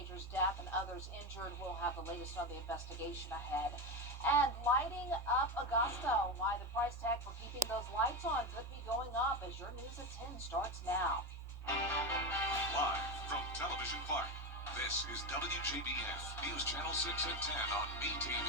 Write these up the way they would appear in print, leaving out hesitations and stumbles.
teenager's death and others injured. We'll have the latest on the investigation ahead. And lighting up Augusta, why the price tag for keeping those lights on could be going up as your News at 10 starts now. Live from Television Park, this is WJBF News Channel 6 at 10 on MeTV.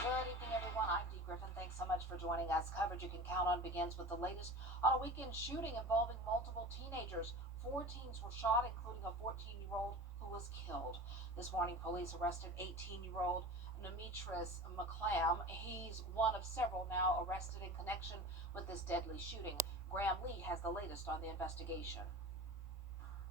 Good evening, everyone. I'm Dee Griffin. Thanks so much for joining us. Coverage you can count on begins with the latest on a weekend shooting involving multiple teenagers. 4 teens were shot, including a 14-year-old who was killed. This morning, police arrested 18-year-old Demetrius McClam. He's one of several now arrested in connection with this deadly shooting. Graham Lee has the latest on the investigation.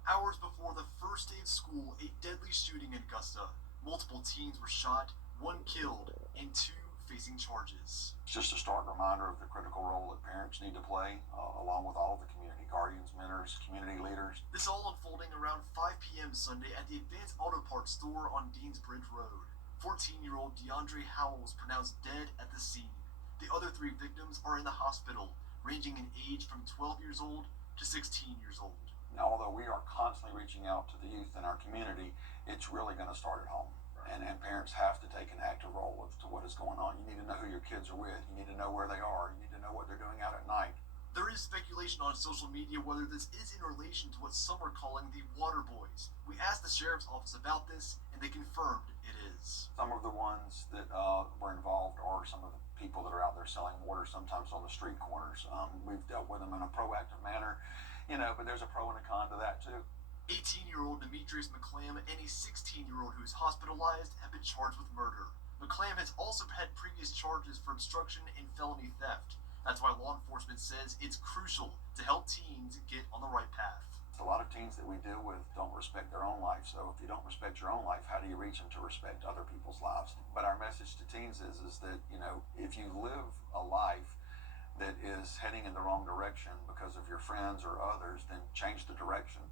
Hours before the first day of school, a deadly shooting in Augusta. Multiple teens were shot, 1 killed, and 2 facing charges. It's just a stark reminder of the critical role that parents need to play, along with all of the community, guardians, mentors, community leaders. This all unfolding around 5 p.m. Sunday at the Advanced Auto Parts store on Deansbridge Road. 14-year-old DeAndre Howell was pronounced dead at the scene. The other 3 victims are in the hospital, ranging in age from 12 years old to 16 years old. Now, although we are constantly reaching out to the youth in our community, it's really going to start at home. And parents have to take an active role as to what is going on. You need to know who your kids are with. You need to know where they are. You need to know what they're doing out at night. There is speculation on social media whether this is in relation to what some are calling the water boys. We asked the sheriff's office about this, and they confirmed it is. Some of the ones that were involved are some of the people that are out there selling water, sometimes on the street corners. We've dealt with them in a proactive manner, but there's a pro and a con to that too. 18-year-old Demetrius McClam and a 16-year-old who is hospitalized have been charged with murder. McClam has also had previous charges for obstruction and felony theft. That's why law enforcement says it's crucial to help teens get on the right path. A lot of teens that we deal with don't respect their own life, so if you don't respect your own life, how do you reach them to respect other people's lives? But our message to teens is that, if you live a life that is heading in the wrong direction because of your friends or others, then change the direction.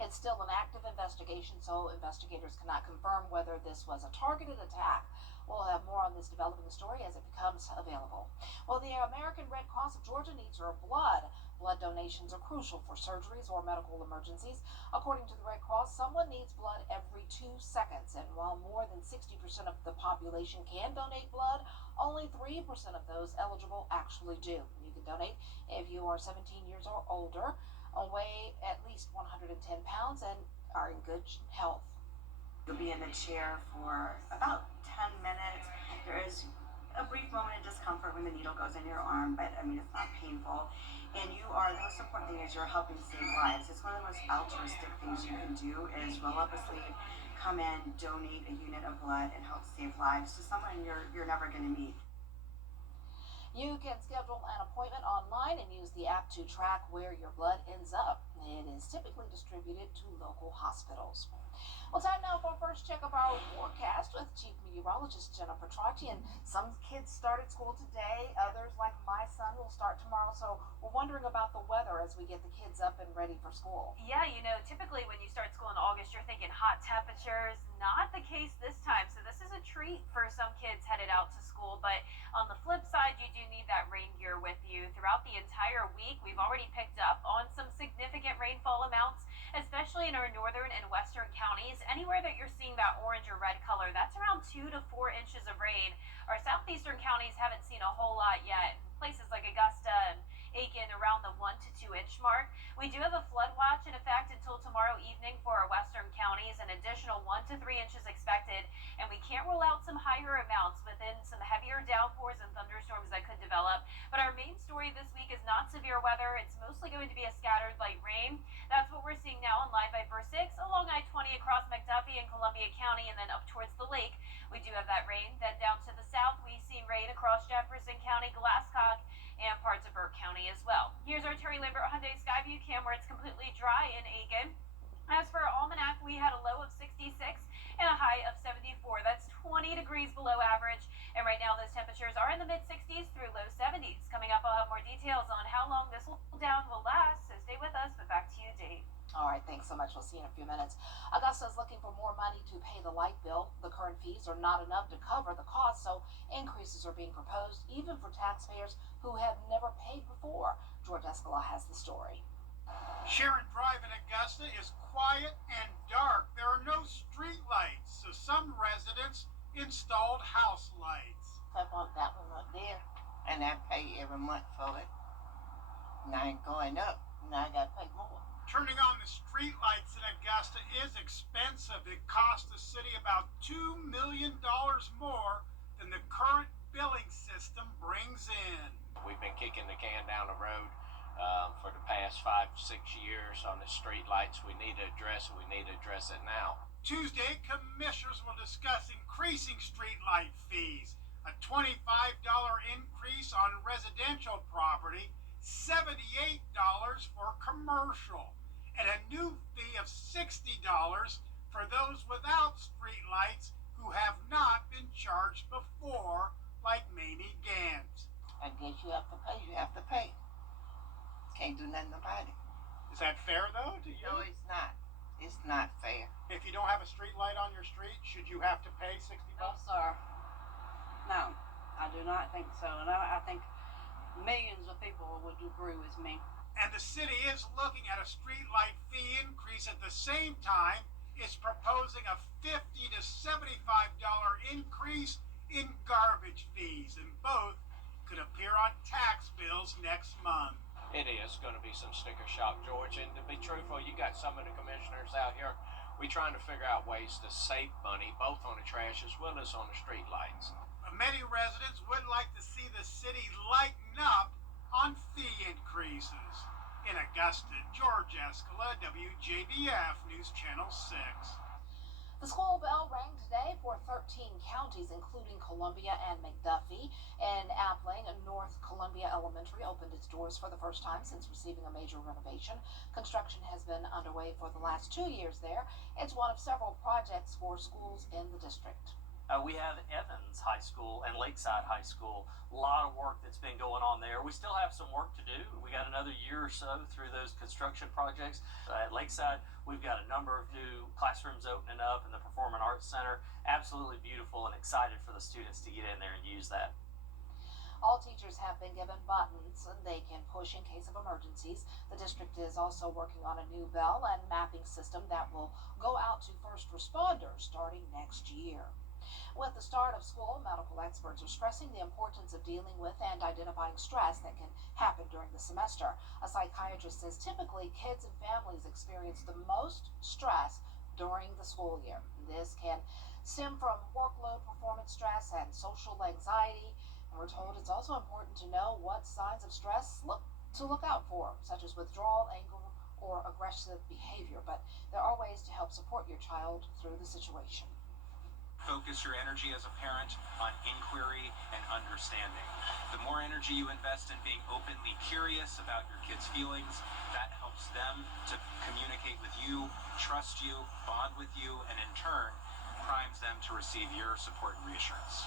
It's still an active investigation, so investigators cannot confirm whether this was a targeted attack. We'll have more on this developing story as it becomes available. Well, the American Red Cross of Georgia needs your blood. Blood donations are crucial for surgeries or medical emergencies. According to the Red Cross, someone needs blood every 2 seconds, and while more than 60% of the population can donate blood, only 3% of those eligible actually do. You can donate if you are 17 years or older, weigh at least 110 pounds, and are in good health. You'll be in the chair for about 10 minutes. There is a brief moment of discomfort when the needle goes in your arm, but it's not painful. And the most important thing is you're helping save lives. It's one of the most altruistic things you can do is roll up a sleeve, come in, donate a unit of blood, and help save lives to someone you're never going to meet. You can schedule an appointment online and use the app to track where your blood ends up. It is typically distributed to local hospitals. Well, time now for our first check of our forecast with Chief Meteorologist Jennifer Trotty. And some kids started school today. Others, like my son, will start tomorrow. So we're wondering about the weather as we get the kids up and ready for school. Yeah, typically when you start school in August, you're thinking hot temperatures. Not the case this time. So this is a treat for some kids headed out to school. But on the flip side, you do need that rain gear with you throughout the entire week. We've already picked up on some significant rainfall amounts, especially in our northern and western counties. Anywhere that you're seeing that orange or red color, that's around 2 to 4 inches of rain. Our southeastern counties haven't seen a whole lot yet. Places like Augusta and Aiken around the 1 to 2 inch mark. We do have a flood watch in effect until tomorrow evening for our western counties, an additional 1 to 3 inches expected, and we can't rule out some higher amounts within some heavier downpours and thunderstorms that could develop. But our main story this week is not severe weather. It's mostly going to be a scattered light rain. That's what we're seeing now on Live by Verse 6 along I-20 across McDuffie and Columbia County, and then up towards the lake. We do have that rain. Then down to the south, we see rain across Jefferson County, Glasscock, and parts of Burke County as well. Here's our Terry Lambert Hyundai Skyview cam where it's completely dry in Aiken. As for our almanac, we had a low of 66 and a high of 74. That's 20 degrees below average. And right now, those temperatures are in the mid-60s through low 70s. Coming up, I'll have more details on how long this will down will last. So stay with us, but back to you, Dave. All right, thanks so much. We'll see you in a few minutes. Augusta is looking for more money to pay the light bill. The current fees are not enough to cover the cost, so increases are being proposed even for taxpayers who have never paid before. George Escala has the story. Sharon Drive in Augusta is quiet and dark. There are no street lights, so some residents installed house lights. I bought that one up there, and I pay every month for it. Now it's going up, now I gotta pay more. Turning on the street lights in Augusta is expensive. It costs the city about $2 million more than the current billing system brings in. We've been kicking the can down the road for the past 5-6 years on the street lights. We need to address it. We need to address it now. Tuesday, commissioners will discuss increasing street light fees. A $25 increase on residential property, $78 for commercial, and a new fee of $60 for those without street lights who have not been charged before, like Mamie Gans. I guess you have to pay, you have to pay. Can't do nothing about it. Is that fair, though, to you? No, it's not. It's not fair. If you don't have a street light on your street, should you have to pay $60? No, sir. No, I do not think so. And I think millions of people would agree with me. And the city is looking at a street light fee increase at the same time. It's proposing a $50 to $75 increase in garbage fees, and both could appear on tax bills next month. It is going to be some sticker shock, George. And to be truthful, you got some of the commissioners out here. We're trying to figure out ways to save money, both on the trash as well as on the street lights. Many residents would like to see the city lighten up on fee increases. In Augusta, George Escala, WJBF News Channel 6. The school bell rang today for 13 counties, including Columbia and McDuffie. In Appling, North Columbia Elementary opened its doors for the first time since receiving a major renovation. Construction has been underway for the last 2 years there. It's one of several projects for schools in the district. We have Evans High School and Lakeside High School. A lot of work that's been going on there. We still have some work to do. We got another year or so through those construction projects. At Lakeside, we've got a number of new classrooms opening up in the Performing Arts Center. Absolutely beautiful and excited for the students to get in there and use that. All teachers have been given buttons they can push in case of emergencies. The district is also working on a new bell and mapping system that will go out to first responders starting next year. With the start of school, medical experts are stressing the importance of dealing with and identifying stress that can happen during the semester. A psychiatrist says typically kids and families experience the most stress during the school year. This can stem from workload, performance stress, and social anxiety. And we're told it's also important to know what signs of stress to look out for, such as withdrawal, anger, or aggressive behavior. But there are ways to help support your child through the situation. Focus your energy as a parent on inquiry and understanding. The more energy you invest in being openly curious about your kids' feelings, that helps them to communicate with you, trust you, bond with you, and in turn, primes them to receive your support and reassurance.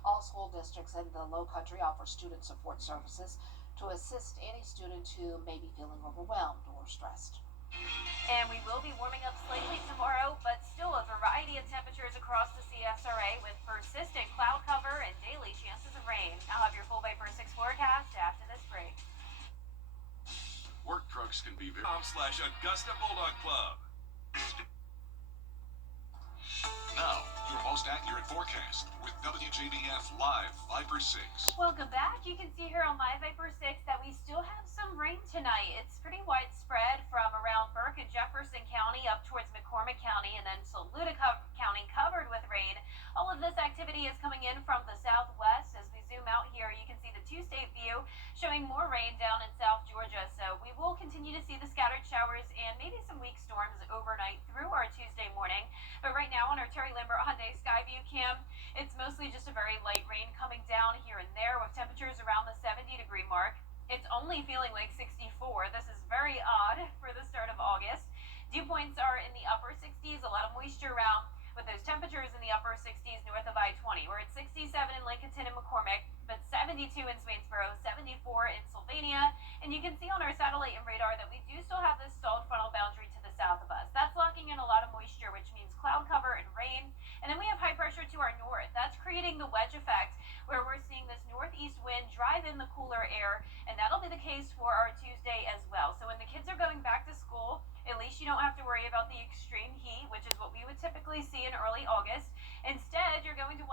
All school districts in the Low Country offer student support services to assist any student who may be feeling overwhelmed or stressed. And we will be warming up slightly tomorrow, but still a variety of temperatures across the CSRA with persistent cloud cover and daily chances of rain. I'll have your full by first 6 forecast after this break. Work trucks can be /Augusta Bulldog Club. Now, your most accurate forecast with WJBF Live Viper 6. Welcome back. You can see here on Live Viper 6 that we still have some rain tonight. It's pretty widespread from around Burke and Jefferson County up towards McCormick County and then Saluda County covered with rain. All of this activity is coming in from the southwest. As we zoom out here, you can see the two-state view showing more rain down in South Georgia. So we will continue to see the scattered showers and maybe some weak storms overnight through our Tuesday morning. But right now on our Terry Lambert Hyundai Skyview cam, it's mostly just a very light rain coming down here and there with temperatures around the 70-degree mark. It's only feeling like 64. This is very odd for the start of August. Dew points are in the upper 60s, a lot of moisture around with those temperatures in the upper 60s north of I-20. We're at 67 in Lincolnton and McCormick, but 72 in Swainsboro, 74 in Sylvania. And you can see on our satellite and radar that we do still have this stalled frontal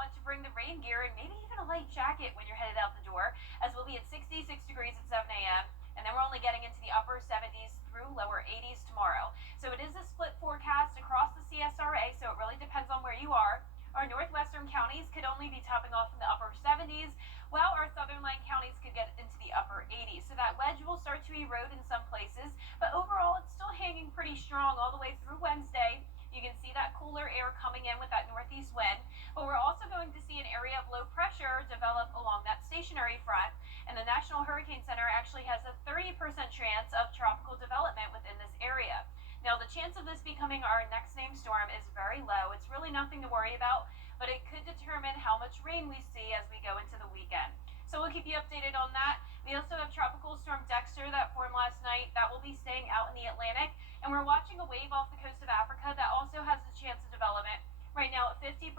want to bring the rain gear and maybe even a light jacket when you're headed out the door, as we'll be at 66 degrees at 7 a.m. And then we're only getting into the upper 70s through lower 80s tomorrow. So it is a split forecast across the CSRA, so it really depends on where you are. Our northwestern counties could only be topping off in the upper 70s, while our southern line counties could get into the upper 80s. So that wedge will start to erode in some places, but overall it's still hanging pretty strong all the way through Wednesday. You can see that cooler air coming in with that northeast wind, but we're also going to see an area of low pressure develop along that stationary front, and the National Hurricane Center actually has a 30% chance of tropical development within this area. Now, the chance of this becoming our next named storm is very low. It's really nothing to worry about, but it could determine how much rain we see as we go into the weekend. So we'll keep you updated on that. We also have Tropical Storm Dexter that formed last night. That will be staying out in the Atlantic. And we're watching a wave off the coast of Africa that also has a chance of development. Right now at 50%,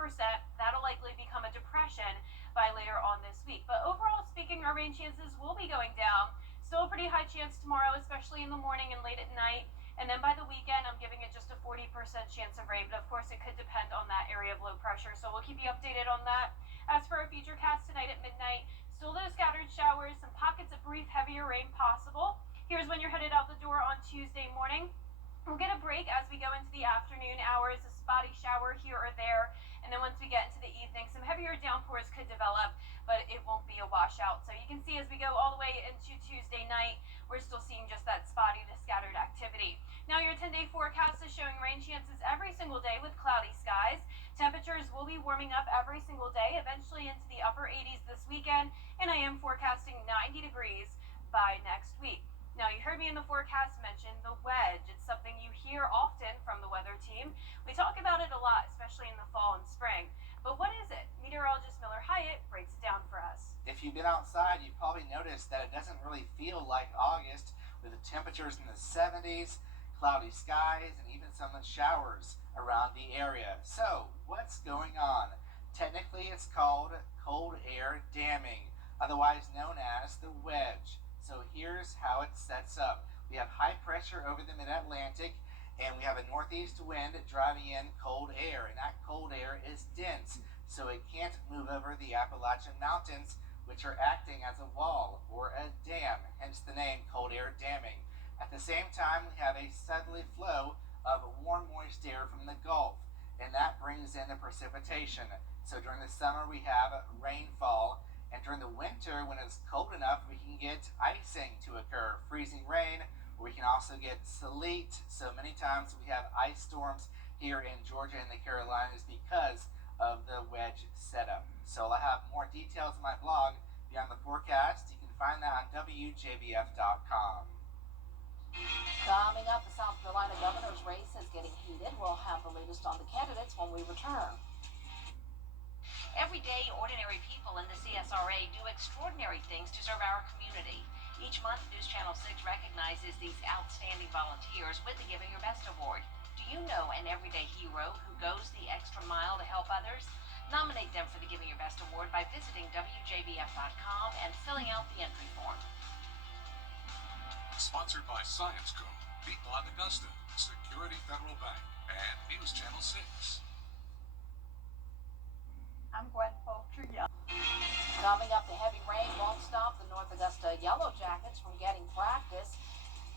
that'll likely become a depression by later on this week. But overall speaking, our rain chances will be going down. Still a pretty high chance tomorrow, especially in the morning and late at night. And then by the weekend, I'm giving it just a 40% chance of rain. But of course, it could depend on that area of low pressure. So we'll keep you updated on that. As for our future cast tonight at midnight, still those scattered showers, some pockets of brief heavier rain possible. Here's when you're headed out the door on Tuesday morning. We'll get a break as we go into the afternoon hours, a spotty shower here or there. And then once we get into the evening, some heavier downpours could develop, but it won't be a washout. So you can see as we go all the way into Tuesday night, we're still seeing just that spotty to scattered activity. Now your 10-day forecast is showing rain chances every single day with cloudy skies. Temperatures will be warming up every single day, eventually into the upper 80s this weekend, and I am forecasting 90 degrees by next week. Now, you heard me in the forecast mention the wedge. It's something you hear often from the weather team. We talk about it a lot, especially in the fall and spring. But what is it? Meteorologist Miller Hyatt breaks it down for us. If you've been outside, you've probably noticed that it doesn't really feel like August, with the temperatures in the 70s, cloudy skies, and even some showers around the area. So, what's going on? Technically, it's called cold air damming, otherwise known as the wedge. So here's how it sets up. We have high pressure over the mid-Atlantic, and we have a northeast wind driving in cold air, and that cold air is dense, so it can't move over the Appalachian Mountains, which are acting as a wall or a dam, hence the name cold air damming. At the same time, we have a southerly flow of warm, moist air from the Gulf, and that brings in the precipitation. So during the summer, we have rainfall, and during the winter, when it's cold enough, we can get icing to occur, freezing rain, or we can also get sleet. So many times we have ice storms here in Georgia and the Carolinas because of the wedge setup. So I'll have more details in my blog beyond the forecast. You can find that on WJBF.com. Coming up, the South Carolina governor's race is getting heated. We'll have the latest on the candidates when we return. Every day, ordinary people in the CSRA do extraordinary things to serve our community. Each month, News Channel 6 recognizes these outstanding volunteers with the Giving Your Best Award. Do you know an everyday hero who goes the extra mile to help others? Nominate them for the Giving Your Best Award by visiting WJBF.com and filling out the entry form. Sponsored by Science Co, People at Augusta, Security Federal Bank, and News Channel 6. I'm Gwen Poultry. Coming up, the heavy rain won't stop the North Augusta Yellow Jackets from getting practice.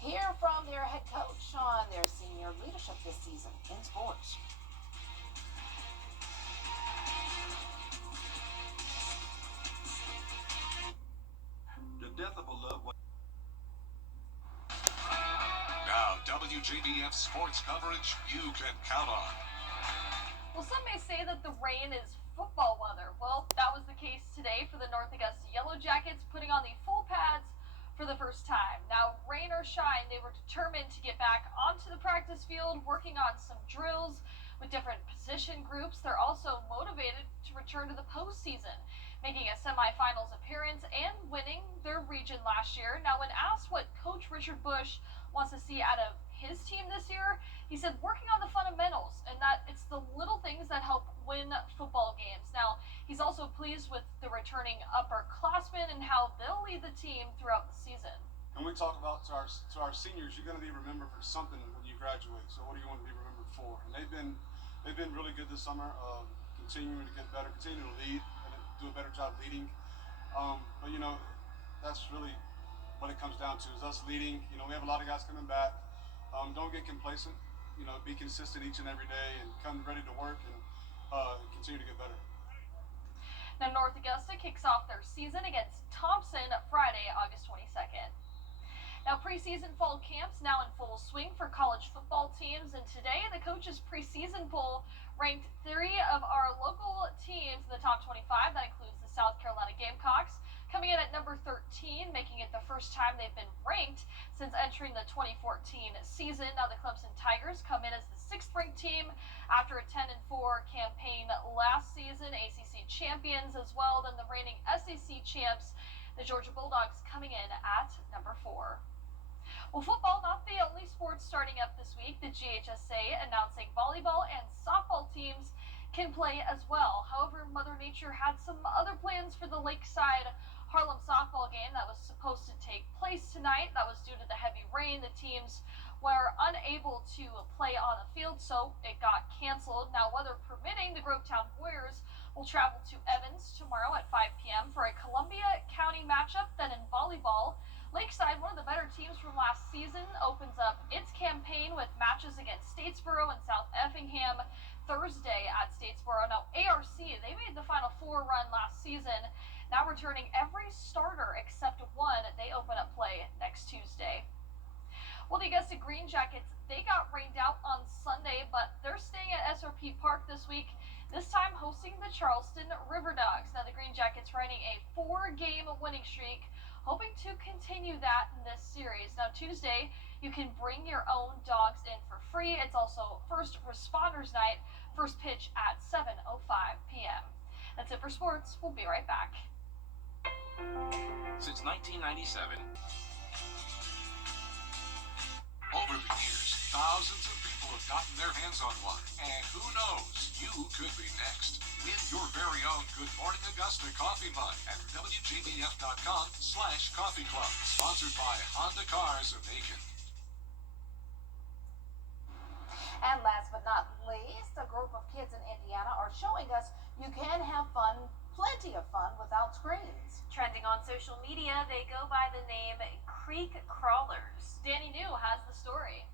Hear from their head coach on their senior leadership this season in sports. The death of a loved one. Now, WJBF sports coverage you can count on. Well, some may say that the rain is football weather. Well, that was the case today for the North Augusta Yellow Jackets, putting on the full pads for the first time. Now, rain or shine, they were determined to get back onto the practice field, working on some drills with different position groups. They're also motivated to return to the postseason, making a semifinals appearance and winning their region last year. Now, when asked what Coach Richard Bush wants to see out of his team this year, he said working on the fundamentals and that it's the little things that help win football games. Now, he's also pleased with the returning upperclassmen and how they'll lead the team throughout the season. And we talk about to our seniors, you're going to be remembered for something when you graduate. So what do you want to be remembered for? And they've been really good this summer. continuing to get better, continue to lead, and do a better job leading. But you know, that's really what it comes down to, is us leading. You know, we have a lot of guys coming back. Don't get complacent. You know, be consistent each and every day and come ready to work and continue to get better. Now, North Augusta kicks off their season against Thompson Friday, August 22nd. Now, preseason fall camps now in full swing for college football teams, and today the coaches' preseason poll ranked 3 of our local teams in the top 25. That includes the South Carolina Gamecocks, coming in at number 13, making it the first time they've been ranked since entering the 2014 season. Now, the Clemson Tigers come in as the 6th-ranked team after a 10-4 campaign last season, ACC champions as well. Then the reigning SEC champs, the Georgia Bulldogs, coming in at number 4. Well, football not the only sport starting up this week. The GHSA announcing volleyball and softball teams can play as well. However, Mother Nature had some other plans for the Lakeside Harlem softball game that was supposed to take place tonight. That was due to the heavy rain. The teams were unable to play on a field, so it got canceled. Now, weather permitting, the Grovetown Warriors will travel to Evans tomorrow at 5 p.m. for a Columbia County matchup. Then in volleyball, Lakeside, one of the better teams from last season, opens up its campaign with matches against Statesboro and South Effingham Thursday at Statesboro. Now, ARC, they made the Final Four run last season, now returning every starter except one. They open up play next Tuesday. Well, the Augusta Green Jackets, they got rained out on Sunday, but they're staying at SRP Park this week, this time hosting the Charleston River Dogs. Now, the Green Jackets riding a 4-game winning streak, hoping to continue that in this series. Now, Tuesday, you can bring your own dogs in for free. It's also First Responders Night, first pitch at 7:05 p.m. That's it for sports. We'll be right back. Since 1997, over the years, thousands of people have gotten their hands on one. And who knows, you could be next. Win your very own Good Morning Augusta coffee mug at WJBF.com/coffee club. Sponsored by Honda Cars of Macon. And last but not least, a group of kids in Indiana are showing us you can have fun, plenty of fun, without screens. Trending on social media, they go by the name Creek Crawlers. Danny New has the story.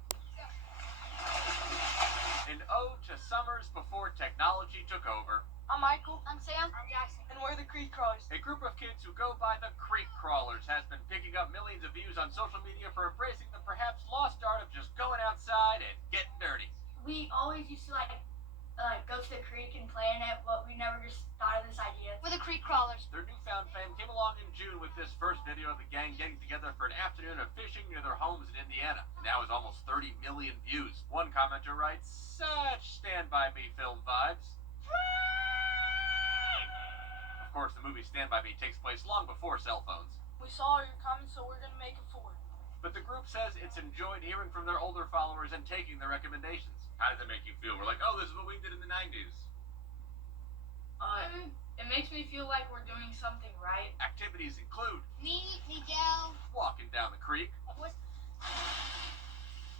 An ode to summers before technology took over. I'm Michael. I'm Sam. I'm Jackson. And we're the Creek Crawlers. A group of kids who go by the Creek Crawlers has been picking up millions of views on social media for embracing the perhaps lost art of just going outside and getting dirty. We always used to go to the creek and play in it, but we never just thought of this idea. We're the Creek Crawlers. Their newfound fame came along in June with this first video of the gang getting together for an afternoon of fishing near their homes in Indiana. And now has almost 30 million views. One commenter writes, "Such Stand By Me film vibes." Of course, the movie Stand By Me takes place long before cell phones. We saw your comments, so we're going to make it 4. But the group says it's enjoyed hearing from their older followers and taking their recommendations. How does it make you feel? We're like, oh, this is what we did in the 90s. It makes me feel like we're doing something right. Activities include Me, Miguel. walking down the creek,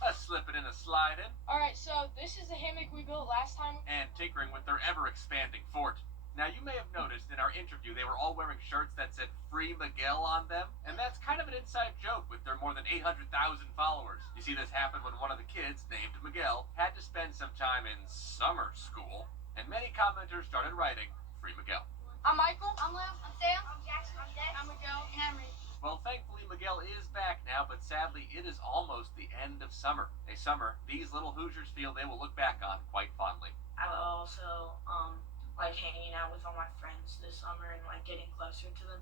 a slipping and a sliding, Alright, so this is the hammock we built last time. and tinkering with their ever-expanding fort. Now, you may have noticed in our interview they were all wearing shirts that said Free Miguel on them, and that's kind of an inside joke with their more than 800,000 followers. You see, this happened when one of the kids, named Miguel, had to spend some time in summer school, and many commenters started writing Free Miguel. I'm Michael. I'm Liv. I'm Sam. I'm Jackson. I'm Dex. I'm Miguel. And I'm Reed. Well, thankfully, Miguel is back now, but sadly, it is almost the end of summer. A summer these little Hoosiers feel they will look back on quite fondly. I also like hanging out with all my friends this summer and like getting closer to them.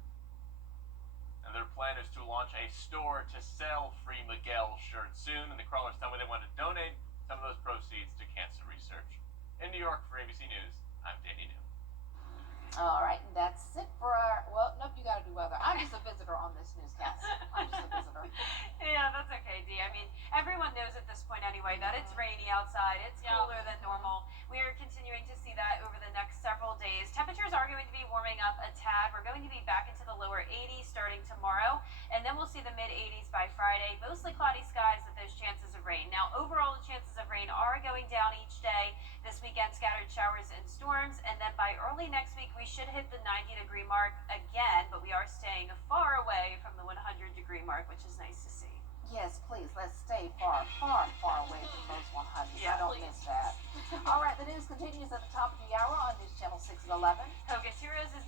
And their plan is to launch a store to sell Free Miguel shirts soon, and the Crawlers tell me they want to donate some of those proceeds to cancer research. In New York for ABC News, I'm Danny New. All right, and that's it for our, well, nope, you got to do weather. I'm just a visitor on this newscast. I'm just a visitor. Yeah, that's okay, Dee. I mean, everyone knows at this point anyway that it's rainy outside. It's cooler than normal. We are continuing to see that over the next several days. Temperatures are going to be warming up a tad. We're going to be back into the lower 80s starting tomorrow, and then we'll see the mid-80s by Friday. Mostly cloudy skies with those chances of rain. Now, overall, the chances of rain are going down each day. This weekend, scattered showers and storms, and then by by early next week, we should hit the 90-degree mark again, but we are staying far away from the 100-degree mark, which is nice to see. Yes, please, let's stay far, far, far away from those 100s. Yeah, I don't please. miss that. All right, the news continues at the top of the hour on News Channel 6 and 11. Focus Heroes is